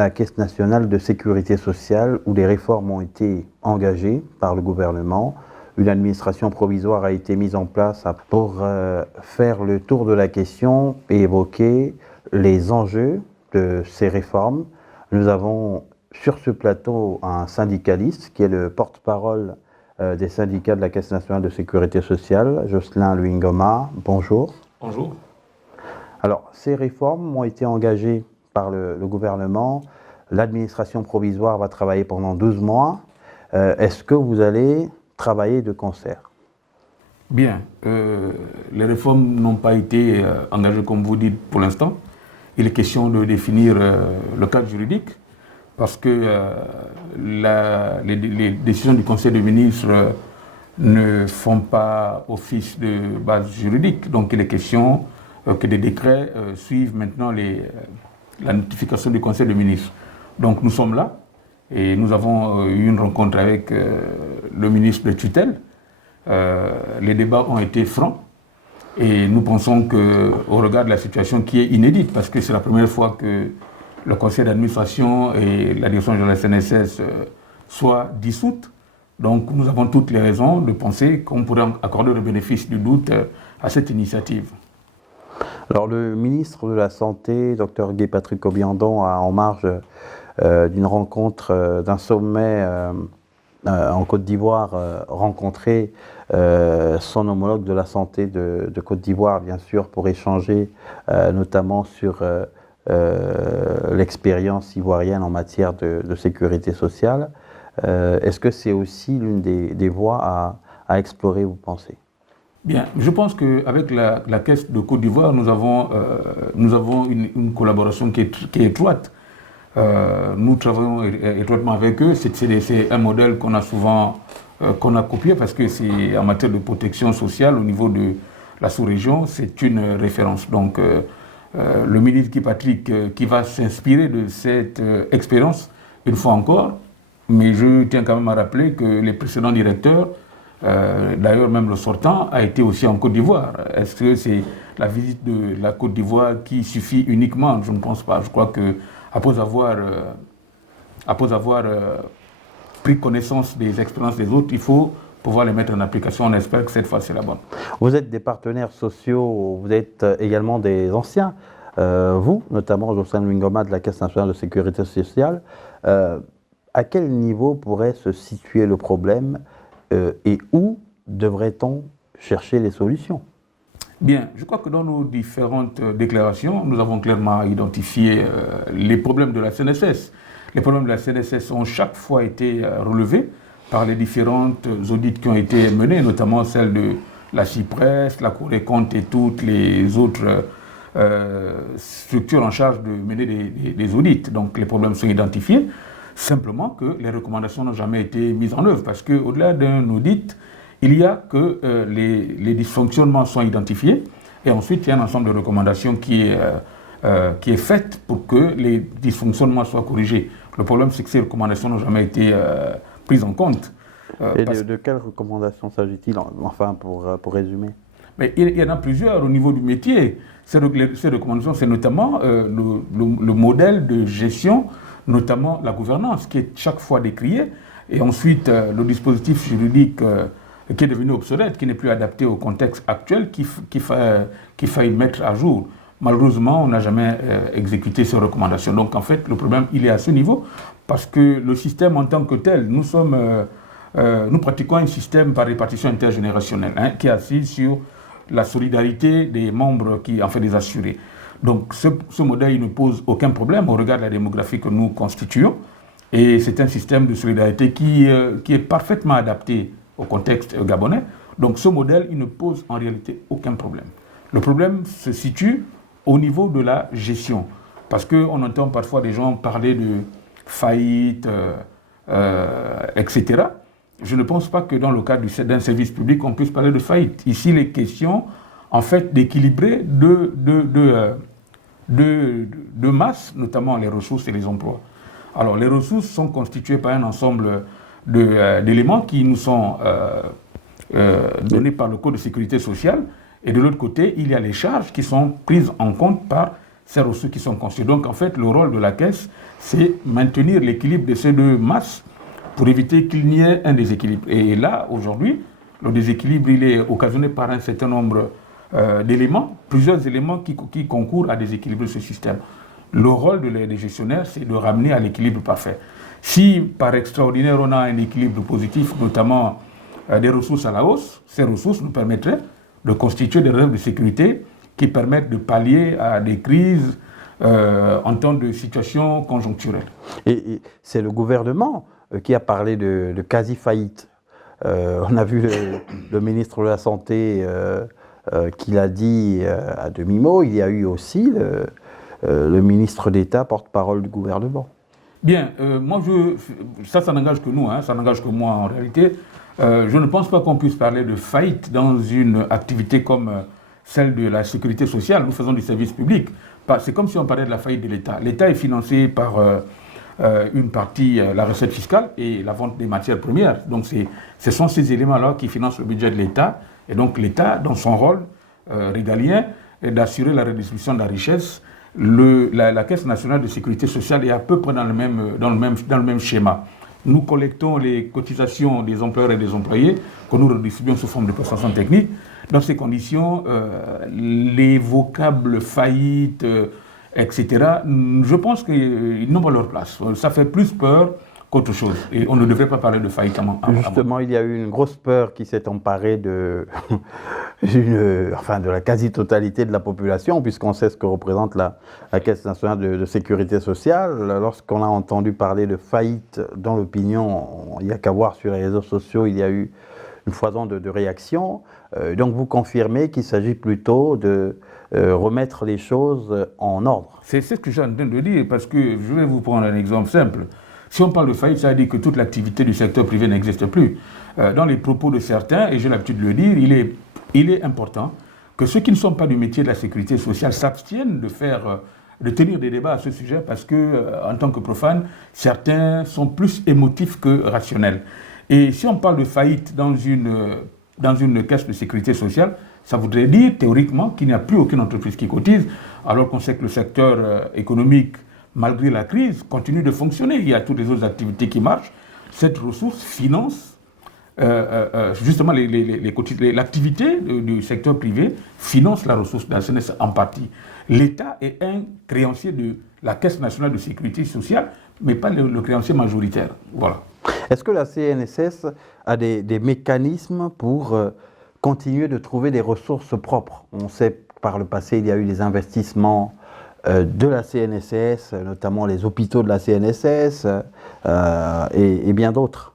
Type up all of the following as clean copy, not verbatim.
la Caisse nationale de sécurité sociale où des réformes ont été engagées par le gouvernement. Une administration provisoire a été mise en place pour faire le tour de la question et évoquer les enjeux de ces réformes. Nous avons sur ce plateau un syndicaliste qui est le porte-parole des syndicats de la Caisse nationale de sécurité sociale, Jocelyn Luingoma. Bonjour. Bonjour. Alors, ces réformes ont été engagées par le gouvernement. L'administration provisoire va travailler pendant 12 mois. Est-ce que vous allez travailler de concert? Bien. Les réformes n'ont pas été engagées, comme vous dites, pour l'instant. Il est question de définir le cadre juridique parce que les décisions du Conseil des ministres ne font pas office de base juridique. Donc, il est question que des décrets suivent maintenant la notification du Conseil des ministres. Donc, nous sommes là et nous avons eu une rencontre avec le ministre de tutelle. Les débats ont été francs. Et nous pensons qu'au regard de la situation qui est inédite, parce que c'est la première fois que le conseil d'administration et la direction générale de la CNSS soient dissoutes, donc nous avons toutes les raisons de penser qu'on pourrait accorder le bénéfice du doute à cette initiative. Alors le ministre de la Santé, Dr Guy Patrick Obiandon, a en marge d'une rencontre, d'un sommet en Côte d'Ivoire, rencontré son homologue de la santé de Côte d'Ivoire, bien sûr, pour échanger notamment sur l'expérience ivoirienne en matière de sécurité sociale. Est-ce que c'est aussi l'une des voies à explorer, vous pensez? Bien, je pense qu'avec la Caisse de Côte d'Ivoire, nous avons une collaboration qui est étroite. Nous travaillons étroitement avec eux. C'est un modèle qu'on a souvent copié parce que c'est en matière de protection sociale au niveau de la sous-région, c'est une référence. Donc, le ministre Guy Patrick qui va s'inspirer de cette expérience une fois encore, mais je tiens quand même à rappeler que les précédents directeurs, d'ailleurs même le sortant, a été aussi en Côte d'Ivoire. Est-ce que c'est la visite de la Côte d'Ivoire qui suffit uniquement? Je ne pense pas. Je crois que après avoir pris connaissance des expériences des autres, il faut pouvoir les mettre en application. On espère que cette fois, c'est la bonne. Vous êtes des partenaires sociaux, vous êtes également des anciens. Vous, notamment Jocelyn Luingoma de la Caisse nationale de sécurité sociale, à quel niveau pourrait se situer le problème et où devrait-on chercher les solutions? Bien, je crois que dans nos différentes déclarations, nous avons clairement identifié les problèmes de la CNSS. Les problèmes de la CNSS ont chaque fois été relevés par les différentes audits qui ont été menés, notamment celle de la CIPRES, la Cour des comptes et toutes les autres structures en charge de mener des audits. Donc les problèmes sont identifiés, simplement que les recommandations n'ont jamais été mises en œuvre parce qu'au-delà d'un audit, il y a que les dysfonctionnements sont identifiés et ensuite il y a un ensemble de recommandations qui est faite pour que les dysfonctionnements soient corrigés. Le problème, c'est que ces recommandations n'ont jamais été prises en compte. Et de quelles recommandations s'agit-il, enfin, pour résumer? Mais il y en a plusieurs au niveau du métier. Ces recommandations, c'est notamment le modèle de gestion, notamment la gouvernance, qui est chaque fois décriée, et ensuite le dispositif juridique qui est devenu obsolète, qui n'est plus adapté au contexte actuel, qu'il faille mettre à jour. Malheureusement, on n'a jamais exécuté ces recommandations. Donc en fait, le problème, il est à ce niveau, parce que le système en tant que tel, nous pratiquons un système par répartition intergénérationnelle, qui est assis sur la solidarité des membres, des assurés. Donc ce modèle, il ne pose aucun problème au regard de la démographie que nous constituons. Et c'est un système de solidarité qui est parfaitement adapté au contexte gabonais. Donc ce modèle, il ne pose en réalité aucun problème. Le problème se situe au niveau de la gestion. Parce qu'on entend parfois des gens parler de faillite, etc. Je ne pense pas que dans le cadre d'un service public, on puisse parler de faillite. Ici, il est question, en fait, d'équilibrer de masse, notamment les ressources et les emplois. Alors, les ressources sont constituées par un ensemble d'éléments qui nous sont donnés par le Code de sécurité sociale. Et de l'autre côté, il y a les charges qui sont prises en compte par ces ressources qui sont conçues. Donc en fait, le rôle de la Caisse, c'est maintenir l'équilibre de ces deux masses pour éviter qu'il n'y ait un déséquilibre. Et là, aujourd'hui, le déséquilibre, il est occasionné par un certain nombre d'éléments, plusieurs éléments qui concourent à déséquilibrer ce système. Le rôle des gestionnaires, c'est de ramener à l'équilibre parfait. Si, par extraordinaire, on a un équilibre positif, notamment des ressources à la hausse, ces ressources nous permettraient de constituer des réserves de sécurité qui permettent de pallier à des crises en temps de situation conjoncturelle. Et c'est le gouvernement qui a parlé de quasi-faillite. On a vu le ministre de la Santé qui l'a dit à demi-mot. Il y a eu aussi le ministre d'État, porte-parole du gouvernement. Bien, moi, ça n'engage que nous, ça n'engage que moi en réalité. Je ne pense pas qu'on puisse parler de faillite dans une activité comme celle de la sécurité sociale. Nous faisons du service public. C'est comme si on parlait de la faillite de l'État. L'État est financé par une partie, la recette fiscale et la vente des matières premières. Donc ce sont ces éléments-là qui financent le budget de l'État. Et donc l'État, dans son rôle régalien, est d'assurer la redistribution de la richesse. La Caisse nationale de sécurité sociale est à peu près dans le même schéma. Nous collectons les cotisations des employeurs et des employés que nous redistribuons sous forme de prestations techniques. Dans ces conditions, les vocables faillite, etc., je pense qu'ils n'ont pas leur place. Ça fait plus peur qu'autre chose. Et on ne devrait pas parler de faillite. Justement, il y a eu une grosse peur qui s'est emparée de la quasi-totalité de la population, puisqu'on sait ce que représente la Caisse nationale de sécurité sociale. Lorsqu'on a entendu parler de faillite dans l'opinion, il n'y a qu'à voir sur les réseaux sociaux, il y a eu une foison de réactions. Donc vous confirmez qu'il s'agit plutôt de remettre les choses en ordre. C'est ce que j'ai en train de dire, parce que je vais vous prendre un exemple simple. Si on parle de faillite, ça veut dire que toute l'activité du secteur privé n'existe plus. Dans les propos de certains, et j'ai l'habitude de le dire, il est important que ceux qui ne sont pas du métier de la sécurité sociale s'abstiennent de tenir des débats à ce sujet, parce que, en tant que profane, certains sont plus émotifs que rationnels. Et si on parle de faillite dans une caisse de sécurité sociale, ça voudrait dire théoriquement qu'il n'y a plus aucune entreprise qui cotise, alors qu'on sait que le secteur économique, malgré la crise, continue de fonctionner. Il y a toutes les autres activités qui marchent. Cette ressource finance justement l'activité du secteur privé finance la ressource de la CNSS en partie. L'État est un créancier de la Caisse nationale de sécurité sociale, mais pas le créancier majoritaire. Voilà. Est-ce que la CNSS a des mécanismes pour continuer de trouver des ressources propres? On sait que par le passé, il y a eu des investissements de la CNSS, notamment les hôpitaux de la CNSS et bien d'autres.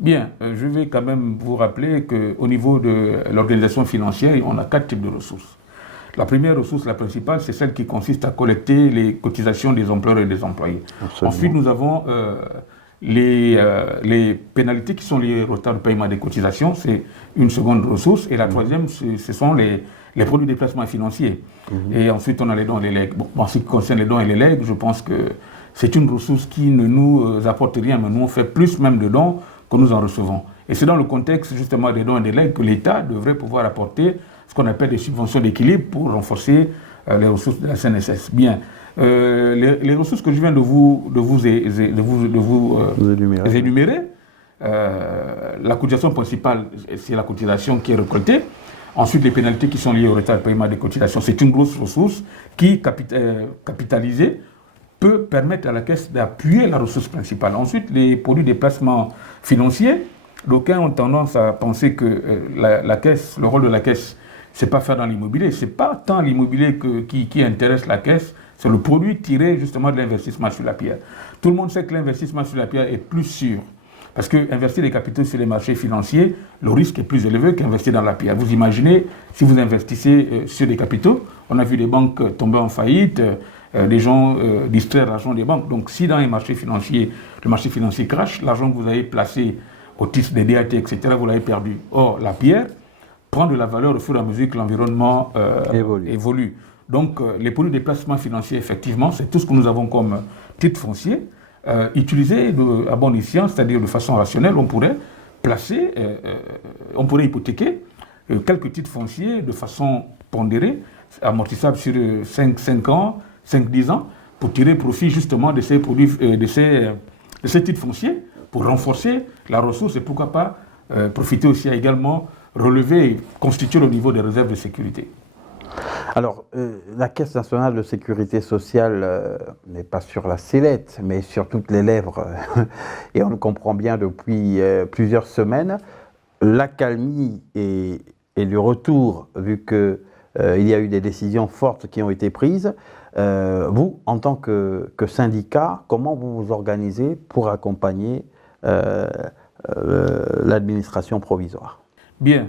Bien, je vais quand même vous rappeler qu'au niveau de l'organisation financière, on a 4 types de ressources. La première ressource, la principale, c'est celle qui consiste à collecter les cotisations des employeurs et des employés. Absolument. Ensuite, nous avons les pénalités qui sont liées au retard de paiement des cotisations, c'est une seconde ressource. Et la troisième, ce sont les produits de placement financiers. Et ensuite, on a les dons et les legs. Bon, en ce qui concerne les dons et les legs, je pense que c'est une ressource qui ne nous apporte rien, mais nous, on fait plus même de dons que nous en recevons. Et c'est dans le contexte justement des dons et des legs que l'État devrait pouvoir apporter ce qu'on appelle des subventions d'équilibre pour renforcer les ressources de la CNSS. Bien, les ressources que je viens de vous énumérer, la cotisation principale, c'est la cotisation qui est récoltée. Ensuite, les pénalités qui sont liées au retard de paiement des cotisations, c'est une grosse ressource qui, capitalisée, peut permettre à la Caisse d'appuyer la ressource principale. Ensuite, les produits de placement financiers, d'aucuns ont tendance à penser que la Caisse, le rôle de la Caisse, c'est pas faire dans l'immobilier. C'est pas tant l'immobilier qui intéresse la Caisse, c'est le produit tiré justement de l'investissement sur la pierre. Tout le monde sait que l'investissement sur la pierre est plus sûr. Parce qu'investir les capitaux sur les marchés financiers, le risque est plus élevé qu'investir dans la pierre. Vous imaginez, si vous investissez sur des capitaux, on a vu des banques tomber en faillite, des gens distraire l'argent des banques. Donc si dans les marchés financiers, le marché financier crache, l'argent que vous avez placé au titre des DAT, etc., vous l'avez perdu. Or, la pierre prend de la valeur au fur et à mesure que l'environnement évolue. Donc, les produits de placement financier, effectivement, c'est tout ce que nous avons comme titre foncier. Utilisé à bon escient, c'est-à-dire de façon rationnelle, on pourrait placer, on pourrait hypothéquer quelques titres fonciers de façon pondérée, amortissable sur 5 ans, 5-10 ans pour tirer profit justement de ces produits, de ces titres fonciers, pour renforcer la ressource et pourquoi pas profiter aussi à également relever et constituer le niveau des réserves de sécurité. Alors, la Caisse nationale de sécurité sociale n'est pas sur la sellette, mais sur toutes les lèvres. Et on le comprend bien depuis plusieurs semaines. L'accalmie et le retour, vu qu'il y a eu des décisions fortes qui ont été prises. Vous, en tant que syndicat, comment vous vous organisez pour accompagner l'administration provisoire? Bien.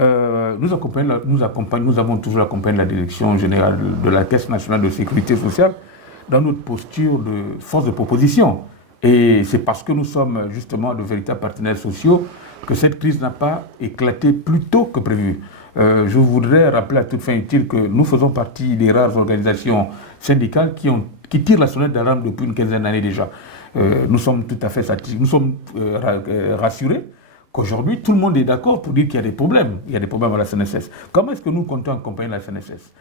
Nous avons toujours accompagné la direction générale de la Caisse nationale de sécurité sociale dans notre posture de force de proposition. Et c'est parce que nous sommes justement de véritables partenaires sociaux que cette crise n'a pas éclaté plus tôt que prévu. Je voudrais rappeler à toute fin utile que nous faisons partie des rares organisations syndicales qui tirent la sonnette d'alarme depuis une quinzaine d'années déjà. Nous sommes tout à fait satisfaits, nous sommes rassurés qu'aujourd'hui, tout le monde est d'accord pour dire qu'il y a des problèmes. Il y a des problèmes à la CNSS. Comment est-ce que nous comptons accompagner la CNSS?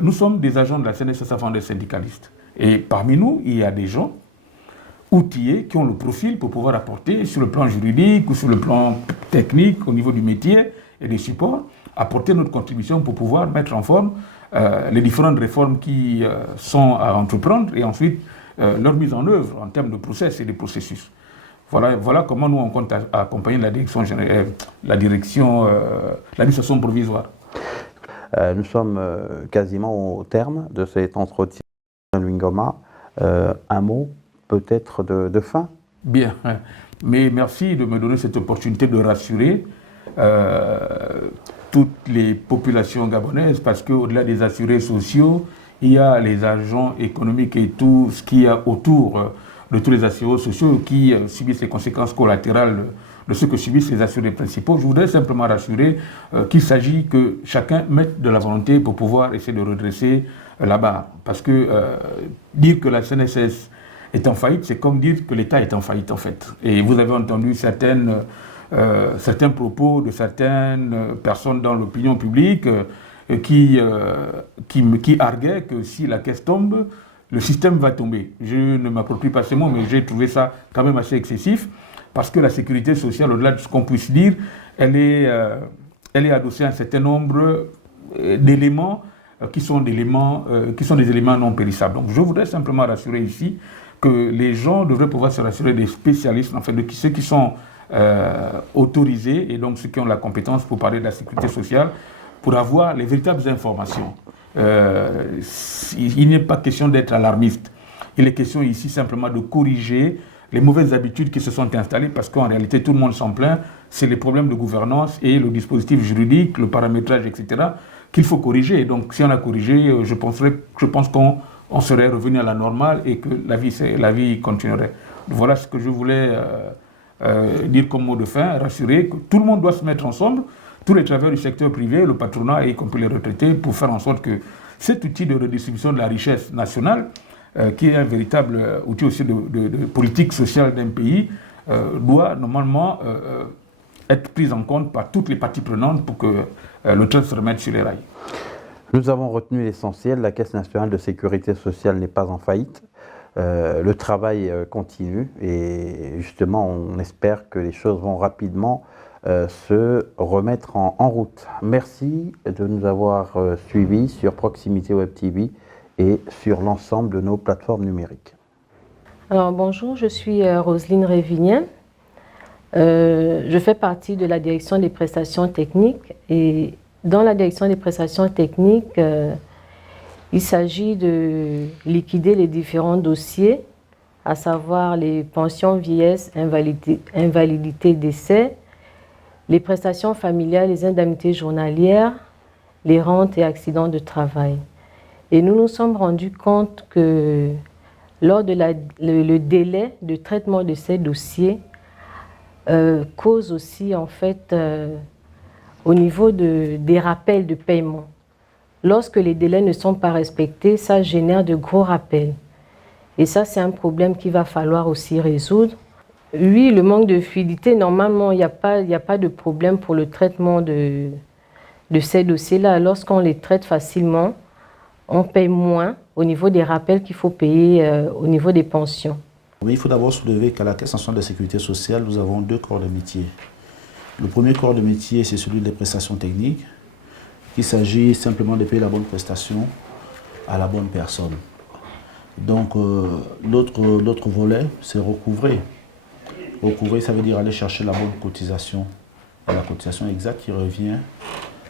Nous sommes des agents de la CNSS avant des syndicalistes. Et parmi nous, il y a des gens outillés qui ont le profil pour pouvoir apporter sur le plan juridique ou sur le plan technique, au niveau du métier et des supports, apporter notre contribution pour pouvoir mettre en forme les différentes réformes qui sont à entreprendre et ensuite leur mise en œuvre en termes de process et de processus. Voilà comment nous on compte accompagner l'administration provisoire. Nous sommes quasiment au terme de cet entretien Ngoma. Un mot peut-être de fin? Bien, mais merci de me donner cette opportunité de rassurer toutes les populations gabonaises, parce qu'au-delà des assurés sociaux, il y a les agents économiques et tout ce qu'il y a autour de tous les assurés sociaux qui subissent les conséquences collatérales de ce que subissent les assurés principaux. Je voudrais simplement rassurer qu'il s'agit que chacun mette de la volonté pour pouvoir essayer de redresser la barre. Parce que dire que la CNSS est en faillite, c'est comme dire que l'État est en faillite en fait. Et vous avez entendu certains propos de certaines personnes dans l'opinion publique qui arguaient que si la caisse tombe, le système va tomber. Je ne m'approprie pas ces mots, mais j'ai trouvé ça quand même assez excessif, parce que la sécurité sociale, au-delà de ce qu'on puisse dire, elle est adossée à un certain nombre d'éléments qui sont des éléments non périssables. Donc je voudrais simplement rassurer ici que les gens devraient pouvoir se rassurer des spécialistes, en fait, de ceux qui sont autorisés, et donc ceux qui ont la compétence pour parler de la sécurité sociale, pour avoir les véritables informations. Il n'est pas question d'être alarmiste. Il est question ici simplement de corriger les mauvaises habitudes qui se sont installées, parce qu'en réalité, tout le monde s'en plaint. C'est les problèmes de gouvernance et le dispositif juridique, le paramétrage, etc., qu'il faut corriger. Donc, si on a corrigé, je pense qu'on serait revenu à la normale et que la vie continuerait. Voilà ce que je voulais dire comme mot de fin, rassurer que tout le monde doit se mettre ensemble, tous les travailleurs du secteur privé, le patronat, y compris les retraités, pour faire en sorte que cet outil de redistribution de la richesse nationale, qui est un véritable outil aussi de politique sociale d'un pays, doit normalement être pris en compte par toutes les parties prenantes pour que le train se remette sur les rails. Nous avons retenu l'essentiel. La Caisse nationale de sécurité sociale n'est pas en faillite. Le travail continue et justement on espère que les choses vont rapidement se remettre en route. Merci de nous avoir suivis sur Proximité Web TV et sur l'ensemble de nos plateformes numériques. Alors bonjour, je suis Roselyne Révinien. Je fais partie de la direction des prestations techniques et dans la direction des prestations techniques, il s'agit de liquider les différents dossiers, à savoir les pensions vieillesse, invalidité, décès, les prestations familiales, les indemnités journalières, les rentes et accidents de travail. Et nous nous sommes rendus compte que lors de le délai de traitement de ces dossiers cause aussi en fait au niveau des rappels de paiement. Lorsque les délais ne sont pas respectés, ça génère de gros rappels. Et ça, c'est un problème qu'il va falloir aussi résoudre. Oui, le manque de fluidité, normalement, il n'y a pas de problème pour le traitement de ces dossiers-là. Lorsqu'on les traite facilement, on paye moins au niveau des rappels qu'il faut payer au niveau des pensions. Mais il faut d'abord soulever qu'à la Caisse nationale de sécurité sociale, nous avons 2 corps de métier. Le premier corps de métier, c'est celui des prestations techniques. Il s'agit simplement de payer la bonne prestation à la bonne personne. Donc l'autre volet, c'est recouvrer. Recouvrer, ça veut dire aller chercher la bonne cotisation. Et la cotisation exacte qui revient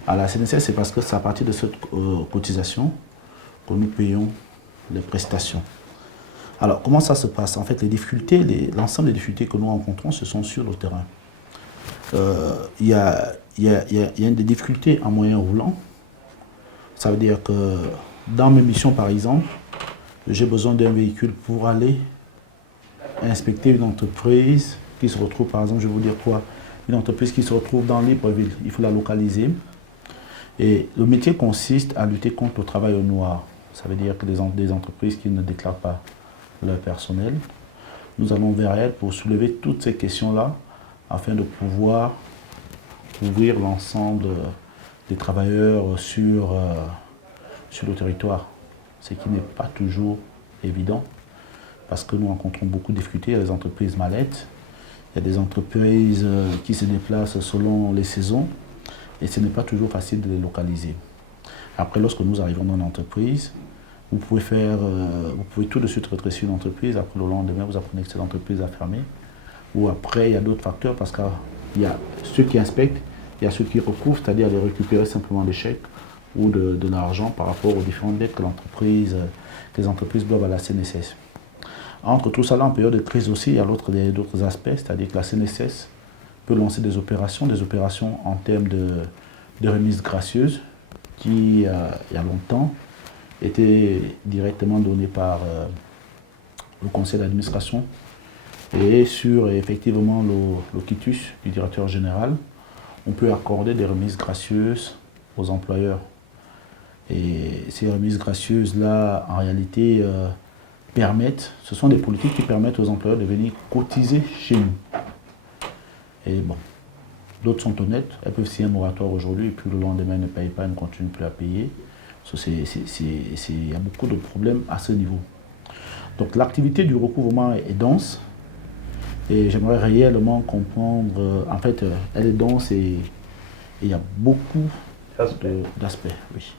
à la CNSS, c'est parce que c'est à partir de cette cotisation que nous payons les prestations. Alors, comment ça se passe? En fait, les difficultés, l'ensemble des difficultés que nous rencontrons, ce sont sur le terrain. Il y a des difficultés en moyen roulant. Ça veut dire que dans mes missions, par exemple, j'ai besoin d'un véhicule pour aller inspecter une entreprise qui se retrouve, par exemple, je vais vous dire quoi, une entreprise qui se retrouve dans Libreville, il faut la localiser. Et le métier consiste à lutter contre le travail au noir. Ça veut dire que des entreprises qui ne déclarent pas leur personnel, nous allons vers elles pour soulever toutes ces questions-là afin de pouvoir couvrir l'ensemble des travailleurs sur le territoire. Ce qui n'est pas toujours évident parce que nous rencontrons beaucoup de difficultés. Il y a des entreprises mallettes, il y a des entreprises qui se déplacent selon les saisons et ce n'est pas toujours facile de les localiser. Après, lorsque nous arrivons dans une entreprise, vous pouvez tout de suite redresser une entreprise, après le lendemain vous apprenez que cette entreprise a fermé. Ou après, il y a d'autres facteurs parce qu'il y a ceux qui inspectent, il y a ceux qui recouvrent, c'est-à-dire de récupérer simplement des chèques ou de l'argent par rapport aux différentes dettes que les entreprises doivent à la CNSS. Entre tout ça, là, en période de crise aussi, il y a d'autres aspects, c'est-à-dire que la CNSS peut lancer des opérations en termes de remise gracieuse qui, il y a longtemps, étaient directement données par le conseil d'administration et sur effectivement le quitus du directeur général, on peut accorder des remises gracieuses aux employeurs. Et ces remises gracieuses-là, en réalité, ce sont des politiques qui permettent aux employeurs de venir cotiser chez nous. Et bon, d'autres sont honnêtes, elles peuvent signer un moratoire aujourd'hui et puis le lendemain elles ne payent pas, elles ne continuent plus à payer. Il y a beaucoup de problèmes à ce niveau. Donc l'activité du recouvrement est dense et j'aimerais réellement comprendre, en fait, elle est dense et il y a beaucoup d'aspects. Oui.